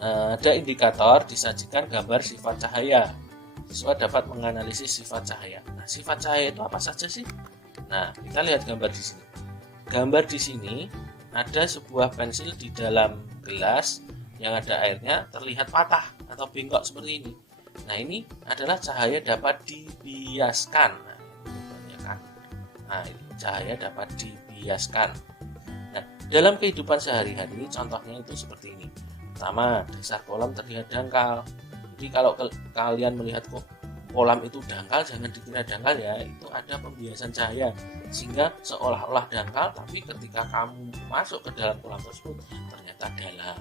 ada indikator disajikan gambar sifat cahaya. Siswa dapat menganalisis sifat cahaya. Nah, sifat cahaya itu apa saja sih? Nah, kita lihat gambar di sini. Gambar di sini ada sebuah pensil di dalam gelas yang ada airnya terlihat patah atau bengkok seperti ini. Nah, ini adalah cahaya dapat dibiaskan. Nah, ini cahaya dapat dibiaskan. Nah, dalam kehidupan sehari-hari contohnya itu seperti ini. Pertama, dasar kolam terlihat dangkal. Jadi kalau kalian melihat kok kolam itu dangkal, jangan dikira dangkal ya, itu ada pembiasan cahaya sehingga seolah-olah dangkal, tapi ketika kamu masuk ke dalam kolam tersebut ternyata dalam.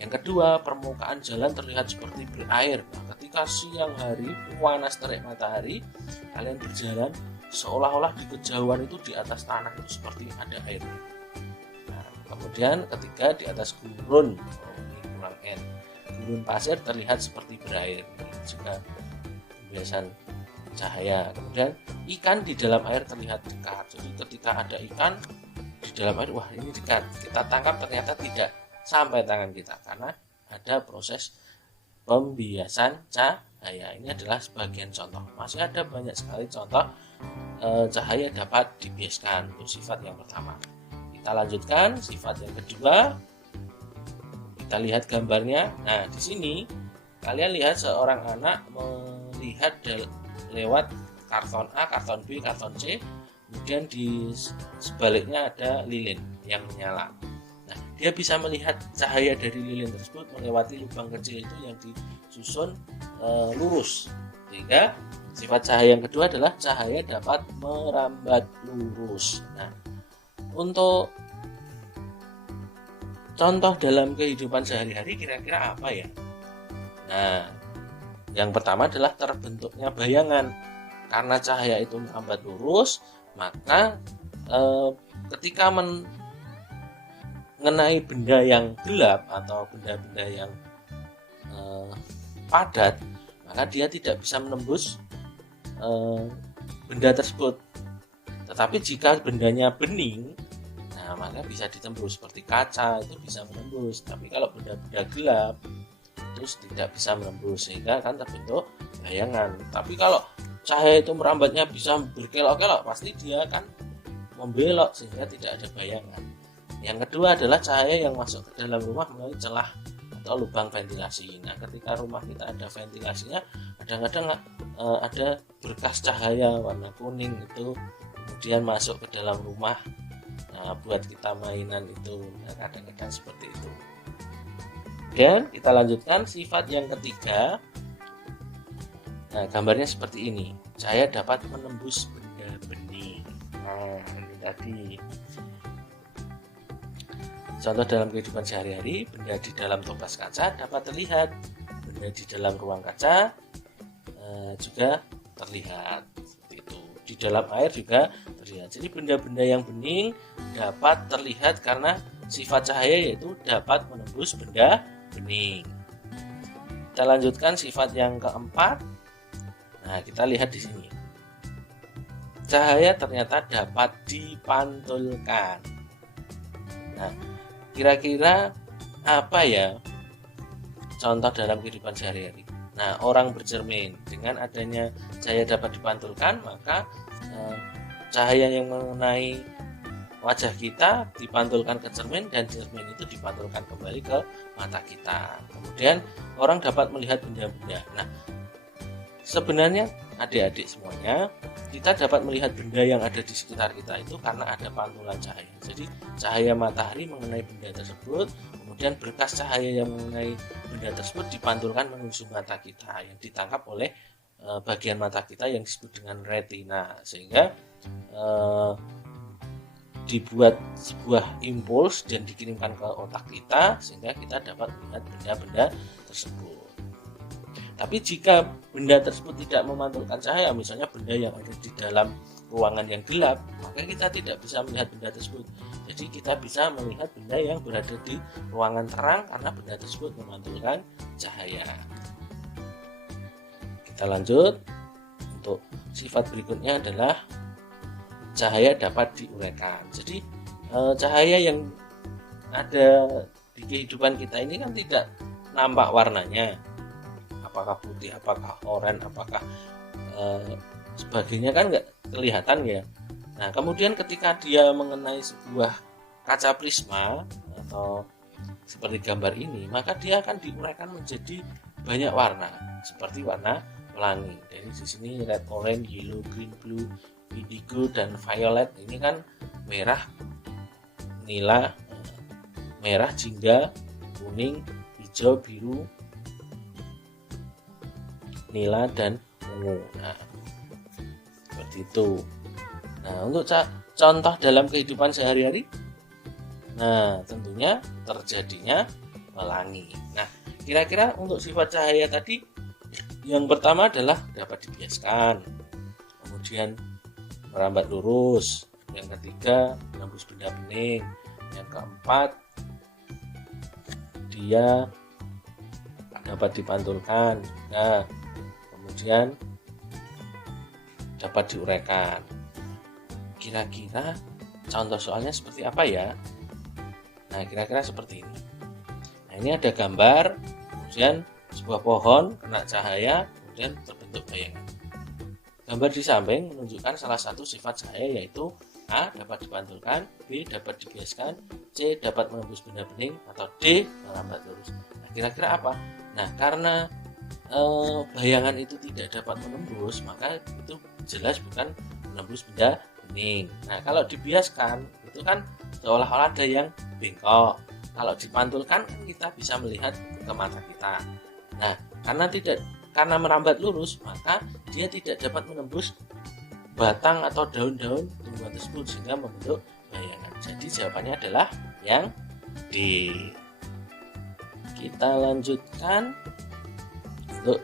Yang kedua, permukaan jalan terlihat seperti berair. Nah, ketika siang hari panas terik matahari, kalian berjalan seolah-olah di kejauhan itu di atas tanah itu seperti ada air. Nah, kemudian ketiga, di atas gurun, kurang N, gurun pasir terlihat seperti berair. Ini juga pembiasan cahaya. Kemudian ikan di dalam air terlihat dekat. Jadi ketika ada ikan di dalam air, wah ini dekat. Kita tangkap ternyata tidak sampai tangan kita karena ada proses pembiasan cahaya. Ini adalah sebagian contoh. Masih ada banyak sekali contoh cahaya dapat dibiaskan. Untuk sifat yang pertama. Kita lanjutkan sifat yang kedua. Kita lihat gambarnya. Nah, di sini kalian lihat seorang anak melihat lewat karton A, karton B, karton C. Kemudian di sebaliknya ada lilin yang menyala. Nah, dia bisa melihat cahaya dari lilin tersebut melewati lubang kecil itu yang disusun lurus. Sehingga sifat cahaya yang kedua adalah cahaya dapat merambat lurus. Nah, untuk contoh dalam kehidupan sehari-hari kira-kira apa ya? Nah, yang pertama adalah terbentuknya bayangan. Karena cahaya itu merambat lurus, maka ketika mengenai benda yang gelap atau benda-benda yang padat, maka dia tidak bisa menembus benda tersebut. Tetapi jika bendanya bening, nah, maka bisa ditembus seperti kaca itu bisa menembus. Tapi kalau benda-benda gelap terus tidak bisa menembus sehingga akan terbentuk bayangan. Tapi kalau cahaya itu merambatnya bisa berkelok-kelok, pasti dia akan membelok sehingga tidak ada bayangan. Yang kedua adalah cahaya yang masuk ke dalam rumah melalui celah atau lubang ventilasi. Nah, ketika rumah kita ada ventilasinya, kadang-kadang ada berkas cahaya warna kuning itu kemudian masuk ke dalam rumah. Nah, buat kita mainan itu, nah, kadang-kadang seperti itu. Dan kita lanjutkan sifat yang ketiga. Nah, gambarnya seperti ini. Cahaya dapat menembus benda bening. Nah, ini tadi. Contoh dalam kehidupan sehari-hari, benda di dalam topas kaca dapat terlihat. Benda di dalam ruang kaca juga terlihat. Di dalam air juga terlihat. Jadi benda-benda yang bening dapat terlihat karena sifat cahaya yaitu dapat menembus benda bening. Kita lanjutkan sifat yang keempat. Nah, kita lihat di sini. Cahaya ternyata dapat dipantulkan. Nah, kira-kira apa ya contoh dalam kehidupan sehari-hari? Nah, orang bercermin, dengan adanya cahaya dapat dipantulkan, maka cahaya yang mengenai wajah kita dipantulkan ke cermin dan cermin itu dipantulkan kembali ke mata kita. Kemudian orang dapat melihat benda-benda. Nah, sebenarnya adik-adik semuanya, kita dapat melihat benda yang ada di sekitar kita itu karena ada pantulan cahaya. Jadi cahaya matahari mengenai benda tersebut, kemudian berkas cahaya yang mengenai benda tersebut dipantulkan menuju mata kita yang ditangkap oleh bagian mata kita yang disebut dengan retina, sehingga dibuat sebuah impuls dan dikirimkan ke otak kita sehingga kita dapat melihat benda-benda tersebut. Tapi jika benda tersebut tidak memantulkan cahaya, misalnya benda yang ada di dalam ruangan yang gelap, maka kita tidak bisa melihat benda tersebut. Jadi kita bisa melihat benda yang berada di ruangan terang karena benda tersebut memantulkan cahaya. Kita lanjut. Untuk sifat berikutnya adalah cahaya dapat diuraikan. Jadi cahaya yang ada di kehidupan kita ini kan tidak nampak warnanya, apakah putih, apakah oranye, apakah sebagainya, kan nggak kelihatan ya. Nah kemudian ketika dia mengenai sebuah kaca prisma atau seperti gambar ini, maka dia akan diuraikan menjadi banyak warna seperti warna pelangi. Jadi di sini red, orange, yellow, green, blue, indigo, dan violet. Ini kan merah, nila, merah, jingga, kuning, hijau, biru, nila, dan ungu. Nah, seperti itu. Nah, untuk contoh dalam kehidupan sehari-hari, nah tentunya terjadinya pelangi. Nah, kira-kira untuk sifat cahaya tadi, yang pertama adalah dapat dibiaskan, kemudian merambat lurus, yang ketiga menembus benda bening, yang keempat dia dapat dipantulkan, nah kemudian dapat diuraikan. Kira-kira contoh soalnya seperti apa ya? Nah kira-kira seperti ini. Nah ini ada gambar, kemudian sebuah pohon kena cahaya, kemudian terbentuk bayangan. Gambar di samping menunjukkan salah satu sifat cahaya, yaitu A. dapat dipantulkan, B. dapat dibiaskan, C. dapat menembus benda bening, atau D. merambat lurus. Nah kira-kira apa? Nah karena bayangan itu tidak dapat menembus, maka itu jelas bukan menembus benda bening. Nah kalau dibiaskan itu kan seolah-olah ada yang bengkok. Kalau dipantulkan kan kita bisa melihat ke mata kita. Nah karena merambat lurus, maka dia tidak dapat menembus batang atau daun-daun tumbuhan tersebut sehingga membentuk bayangan. Jadi jawabannya adalah yang D. Kita lanjutkan untuk